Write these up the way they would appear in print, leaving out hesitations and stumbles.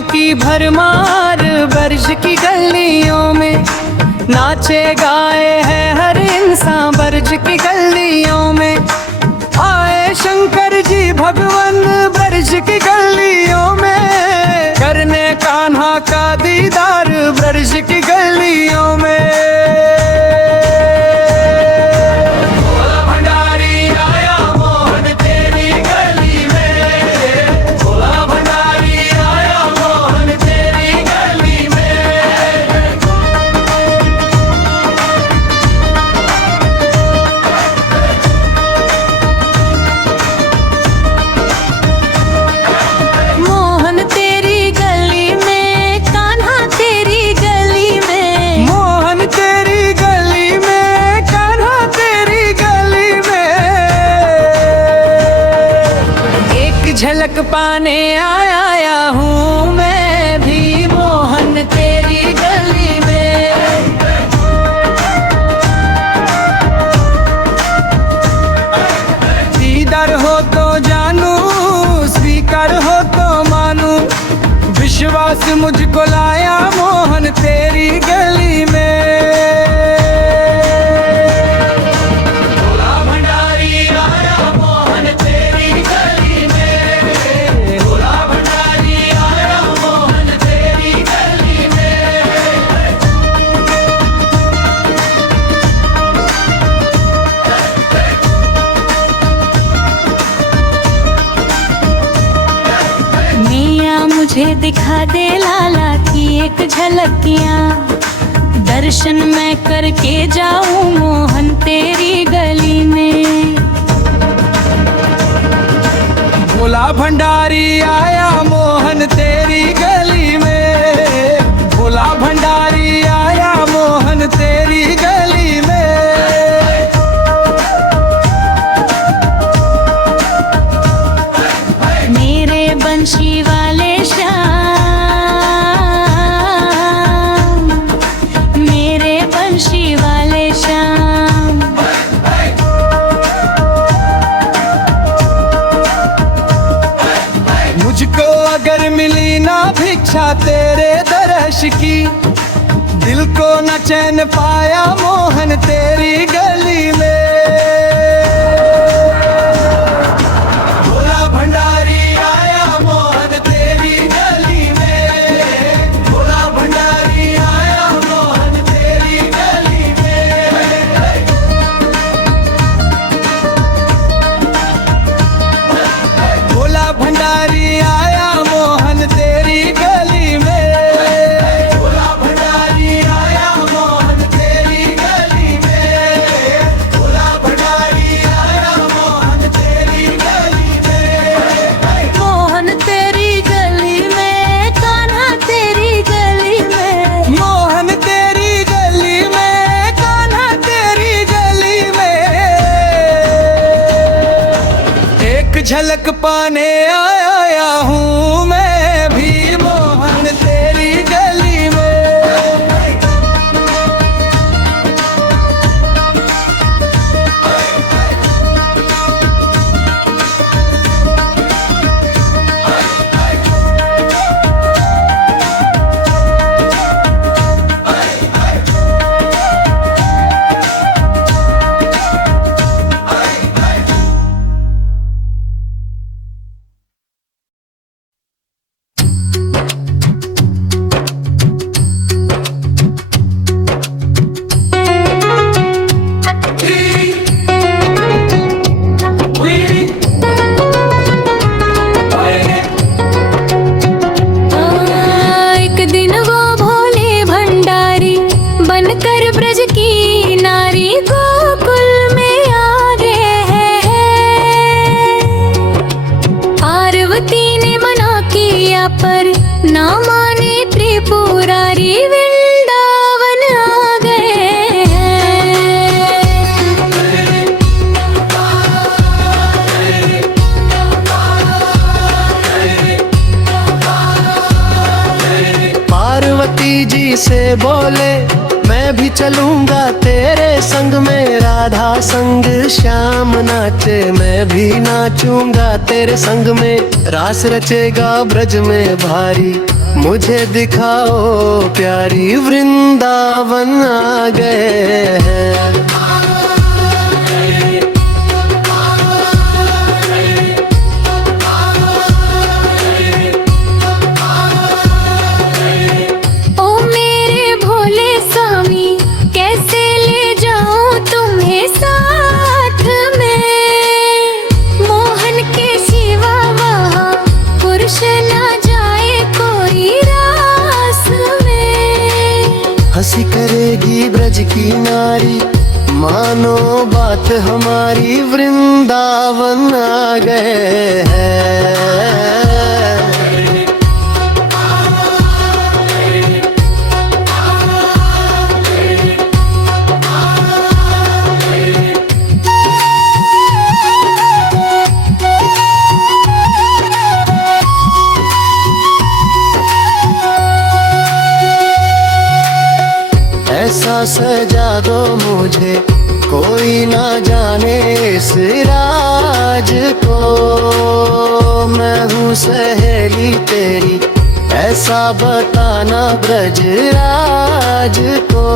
खुशियों की भरमार ब्रज की गलियों में, नाचे गाए है हर इंसान ब्रज की गलियों में। आए शंकर जी भगवान ब्रज की गलियों में, करने कान्हा का दीदार ब्रज की गलियों में। झलक पाने आया हूँ मैं भी मोहन तेरी गली में। दीदार हो तो जानू, स्वीकार हो तो मानू, विश्वास मुझको लाया मोहन तेरी गली में। मुझे दिखा दे लाला की एक झलकियाँ, दर्शन मैं करके जाऊं मोहन तेरी गली में। भोला भंडारी आया मोहन तेरी गली में, भोला भंडारी आया मोहन तेरी गली में। मेरे बंशी वाले मुझको अगर मिली ना भिक्षा तेरे दर्श की, दिल को न चैन पाया मोहन तेरी गली में। भोला भंडारी आया मोहन तेरी गली में, भोला भंडारी आया मोहन तेरी गली में। भोला भंडारी आया मोहन तेरी गली में, भोला भंडारी आया मोहन तेरी गली में, भोला भंडारी आया मोहन तेरी गली में। मोहन तेरी गली में, कान्हा तेरी गली में, मोहन तेरी गली में, कान्हा तेरी गली में। एक झलक पाने आया हूँ मैं भी मोहन तेरी गली में। पर ना माने त्रिपुरारी वृंदावन आ गए हैं। पार्वती जी से बोले मैं भी चलूंगा तेरे संग में, राधा संग श्याम नाचे मैं भी नाचूंगा तेरे संग में। रास रचेगा ब्रज में भारी, मुझे दिखाओ प्यारी वृंदावन आ गए हैं। ओ मेरे भोले स्वामी, कैसे ले जाऊं तुम्हें साथ में। मोहन के सिवा वहाँ पुरुष ना जाए कोई रास में। हंसी करेगी ब्रज की नारी, मानो बात हमारी, वृंदावन आ गए हैं। ऐसा सजा दो मुझे, कोई ना जाने इस राज को। मैं हूँ सहेली तेरी, ऐसा बताना ब्रज राज को।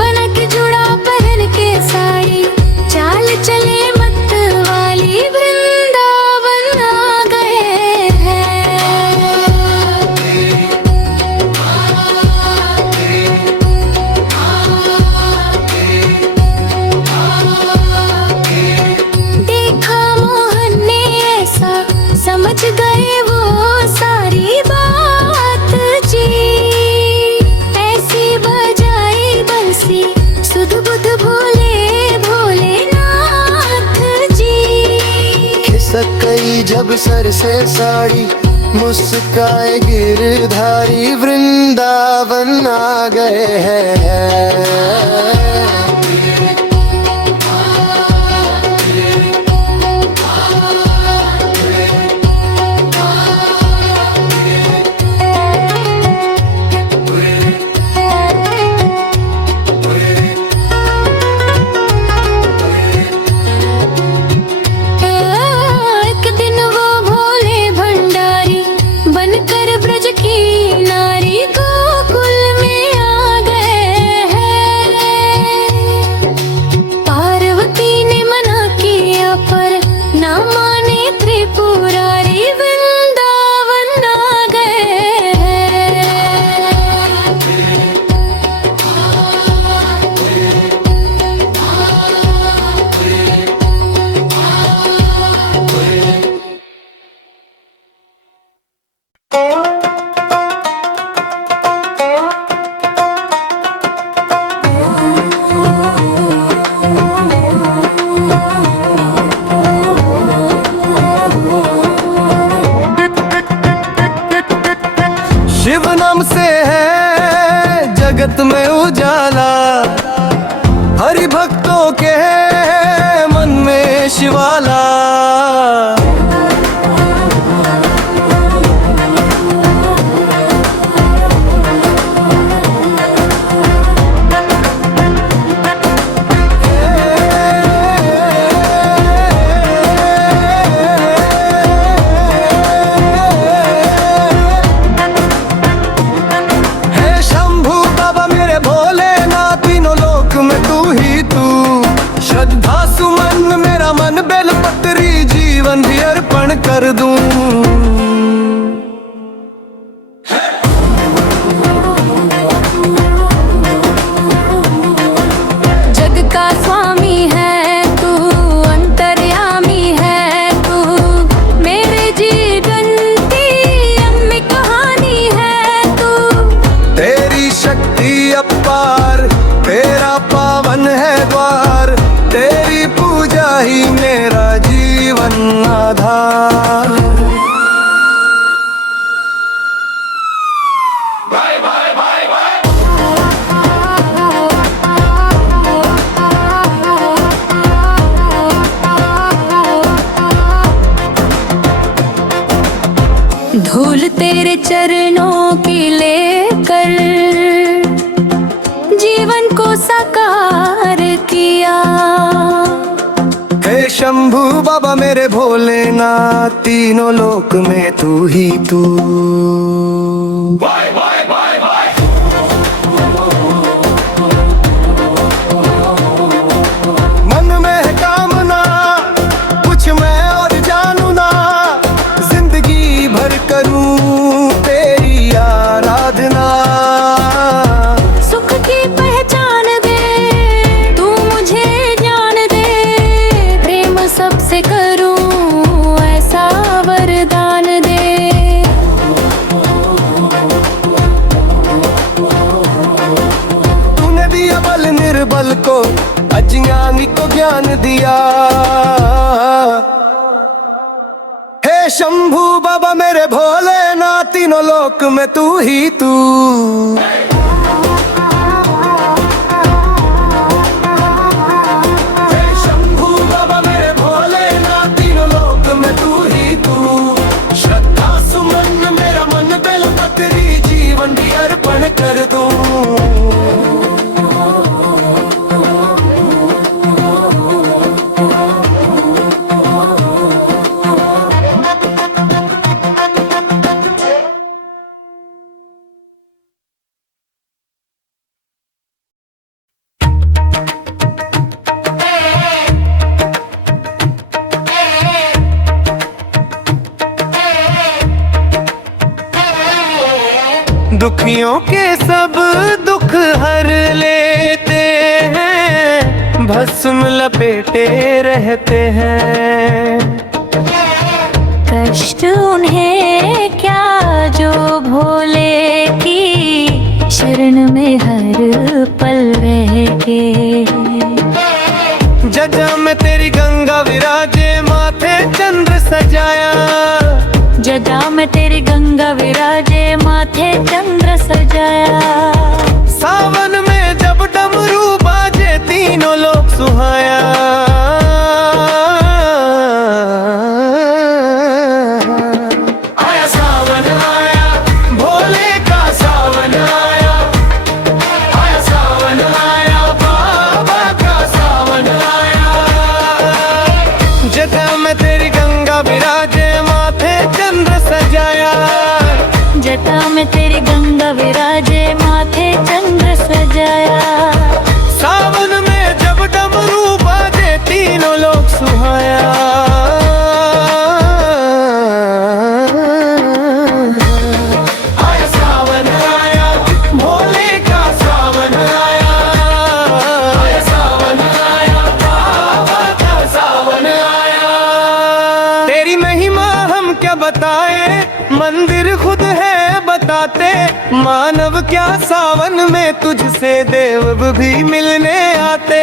बनक जुड़ा पहन के साड़ी, चाल चले मत वाली, वृंदावन आ गए हैं। देखा मोहन ने ऐसा, समझ गए वो सारी बात जी। ऐसी बजाई बंसी, सुध बुध भोले भोलेनाथ जी। खिसक गई जब सर से साड़ी, मुस्काए गिरधारी, वृंदावन आ गए हैं। एक दिन वो भोले भंडारी, बनकर ब्रज की नारी, गोकुल में आ गए हैं। पार्वती ने मना किया पर ना माने त्रिपुरारी, वृंदावन आ गए हैं। शिव नाम से है जगत में उजाला, हरि भक्तों के है मन में शिवाला। हे शंभू बाबा मेरे भोलेनाथ, तीनों लोक में तू ही तू। श्रद्धा सुमन मेरा मन बेलपत्री, जीवन भी अर्पण कर दूं। जग का स्वामी है तू, अंतर्यामी है तू, मेरे जीवन की अम्मी कहानी है तू। तेरी शक्ति अपार, तेरा पावन है द्वार, तेरी पूजा ही मेरा जीवन आधार। धूल तेरे चरणों की लेकर, जीवन को साकार किया। हे शंभू बाबा मेरे भोलेनाथ, तीनों लोक में तू ही तू। मन में है कामना कुछ मैं और जानू ना, जिंदगी भर करूं तेरी आराधना। सुख की पहचान दे तू मुझे ज्ञान दे, प्रेम सबसे करूं ऐसा वरदान दे। तूने दिया बल निर्बल को, अज्ञानी को ज्ञान दिया। हे शंभू बाबा मेरे भोलेनाथ, तीनों लोक में तू ही तू। हे शंभू बाबा मेरे भोलेनाथ, तीनों लोक में तू ही तू। श्रद्धा सुमन मेरा मन बेलपत्री, जीवन भी अर्पण कर दूं। दुखियों के सब दुख हर लेते हैं, भस्म लपेटे रहते हैं। कष्ट उन्हें क्या जो भोले की शरण में हर पल रह के। जजा में तेरी गंगा विराजे, माथे चंद्र सजाया। जदा में तेरी गंगा विराजे, माथे चंद्र सजाया। सावन में जब डमरू बाजे, तीनों लोग सुहाया। आया सावन आया, भोले का सावन आया। आया सावन आया, बाबा का सावन आया। जटा में तेरी गंगा विराजे, माथे चंद्र सजाया। जटा में तेरी गंगा विराजे, माथे चंद्र सजाया। सावन में जब डमरू बाजे, तीनों लोग सुहाया। आया सावन आया, भोले का सावन आया। आया सावन आया, बाबा का सावन आया। तेरी महिमा हम क्या बताएं, मंदिर खुद है बताते। मानव क्या सावन में तुझसे देव भी मिलने आते।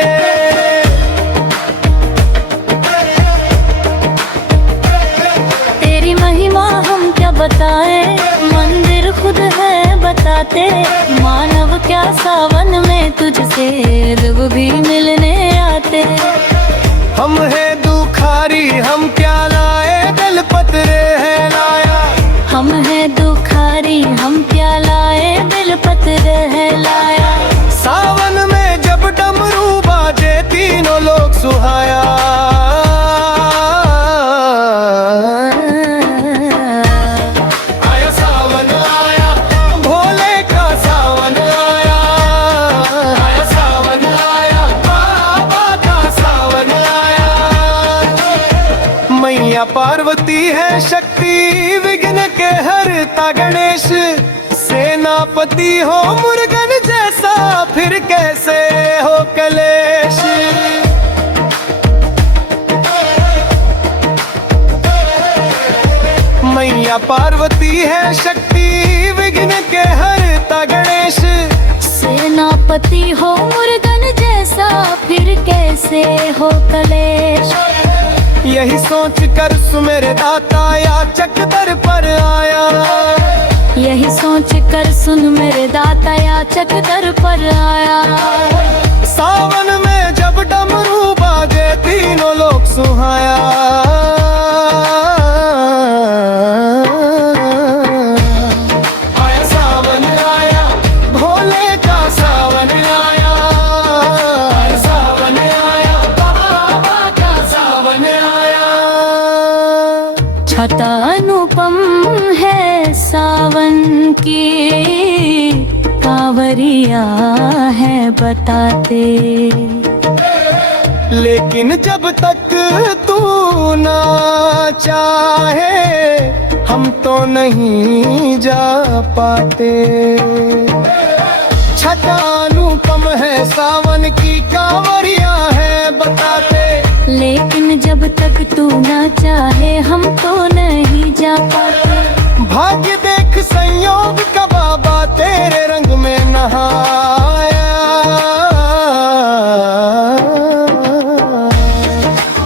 तेरी महिमा हम क्या बताएं, मंदिर खुद है बताते। मानव क्या सावन में तुझसे देव भी मिलने आते। हम है दुखारी हम क्या लाए, बेलपत्र है लाया। हम है दुखारी हम क्या लाए, बेलपत्र है लाया। सावन में जब डमरू बाजे, तीनों लोग सुहाया। आया सावन आया, भोले का सावन आया। आया सावन आया, बाबा का सावन आया। मैया पार्वती है शक्ति, विघ्न के हरता गणेश। सेनापति हो मुर्गन जैसा, फिर कैसे हो कलेश। मैया पार्वती है शक्ति, विघ्न के हरता गणेश। सेनापति हो मुर्गन जैसा, फिर कैसे हो कलेश। यही सोच कर सुमेरे दाता, याचक दर पर आया। यही सोच कर सुन मेरे दाता, याचक दर पर आया। सावन में जब डमरू बाजे, तीनों लोग सुहाया। आया सावन आया, भोले का सावन आया। आया सावन आया, बाबा का सावन छटा अनुपम है सावन की, कांवरिया है बताते। लेकिन जब तक तू ना चाहे हम तो नहीं जा पाते। छटा अनुपम है सावन की, कांवरिया है बताते। लेकिन जब तक तू ना चाहे हम तो नहीं जा पाते। भाग्य देख संयोग का बाबा तेरे रंग में नहाया।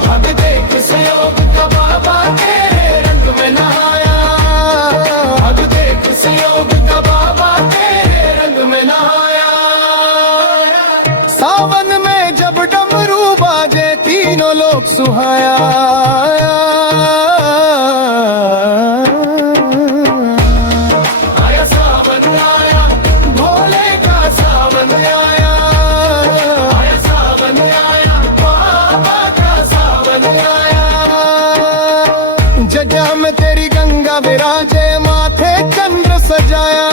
भाग्य देख संयोग का बाबा तेरे रंग में नहाया। भाग्य देख संयोग का बाबा तेरे रंग में नहाया। सावन में जब डमरू बाजे तीनों लोग सुहाया। जटा में तेरी गंगा विराजे माथे चंद्र सजाया।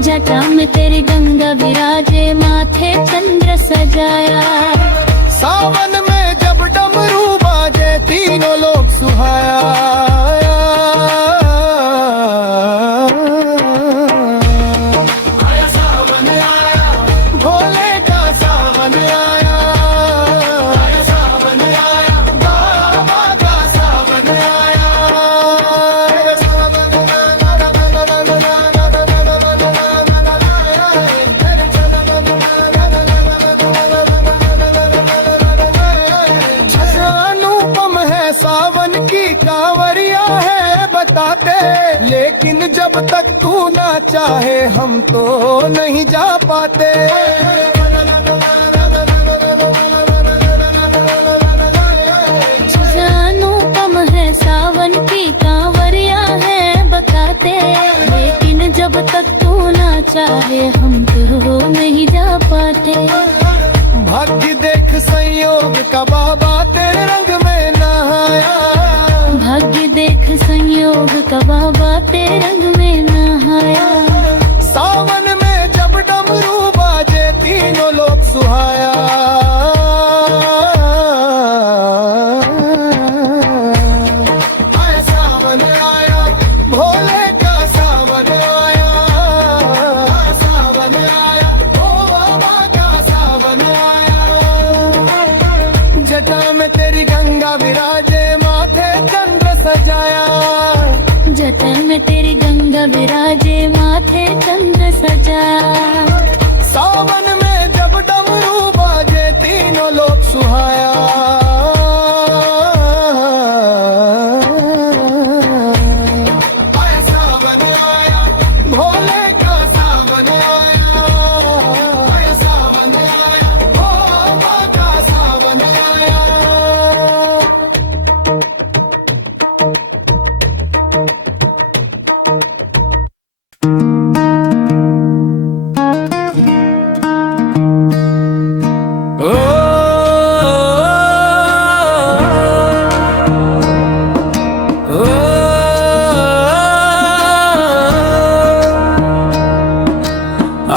जटा में तेरी गंगा विराजे माथे चंद्र सजाया। सावन में जब डमरू बाजे तीनों लोग सुहाया। आया सावन आया, भोले का सावन आया। आया सावन आया, बाबा का सावन आया। अनुपम है सावन की, कांवरिया है बताते। लेकिन जब तक तू ना चाहे हम तो नहीं जा पाते। अनुपम है सावन की, कांवरिया है बताते। लेकिन जब तक तू ना चाहे हम तो नहीं जा पाते। भाग्य देख संयोग का बाबा तेरे रंग में नहाया। भाग्य देख संयोग का बाबा तेरे रंग में नहाया। सावन में जब डमरू बाजे तीनों लोग सुहाया। आया सावन आया, भोले का सावन आया। आया सावन आया, बाबा का सावन आया। जटा में तेरी गंगा विराजे माथे चंद्र सजाया। जटा में तेरी गंगा विराजे माथे चंद्र सजाया। सावन में जब डमरू बाजे तीनों लोग सुहाया। आया सावन आया, भोले का सावन आया। आया सावन आया, बाबा का सावन आया।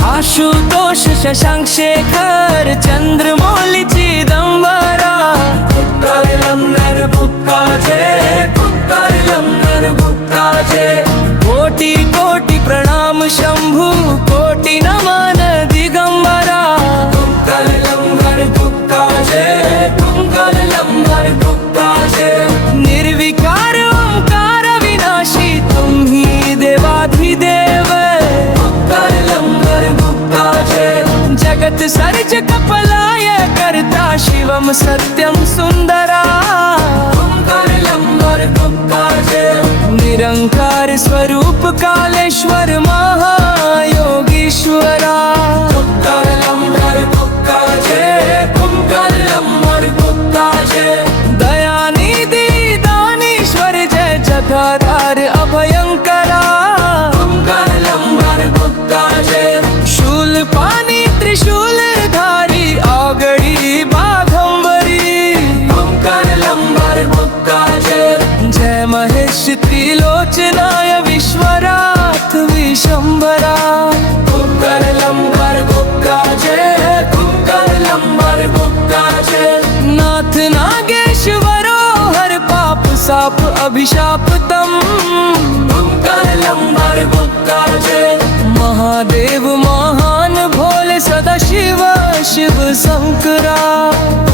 आशुतोष शशांक शेखर चंद्रमौली चिदंबरा। कुक्करलम नरबुक्काजे, कुक्करलम नरबुक्काजे। कोटि कोटि प्रणाम शंभु, कोटि नमन दिगंबरा। कुक्करलम नरबुक्काजे, कुक्करलम नरबुक्काजे। निर्विकार ओंकार विनाशी तुम ही देवाधिदेव। जगत सर्ज कपलाय करता शिवम सत्यम सुंदरा। निरंकार स्वरूप कालेश्वर महायोगीश्वरा। दयानिधि दानीश्वर जय जगदार अभयंकरा। शूल पानी त्रिशूलधारी आगड़ी बाघंबरी। जय महेश नागेश्वरो हर पाप साप अभिशाप तम ओंकारलंबर बुक्कार जय महादेव महान भोले सदा शिव शिव शंकरा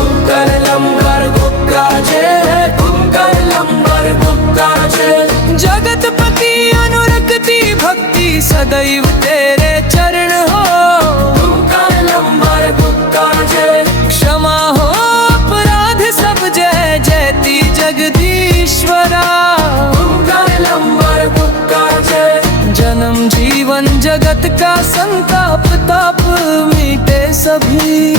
ओंकारलंबर बुक्कार जय ओंकारलंबर बुक्कार जय जगतपति अनुरक्ति भक्ति सदैव तेरे चरण हो ओंकारलंबर बुक्कार जय क्षमा हो अपराध सब जय जयति जगदीश्वरा ओंकारलंबर बुक्कार जय जन्म जीवन जगत का संताप ताप मीटे सभी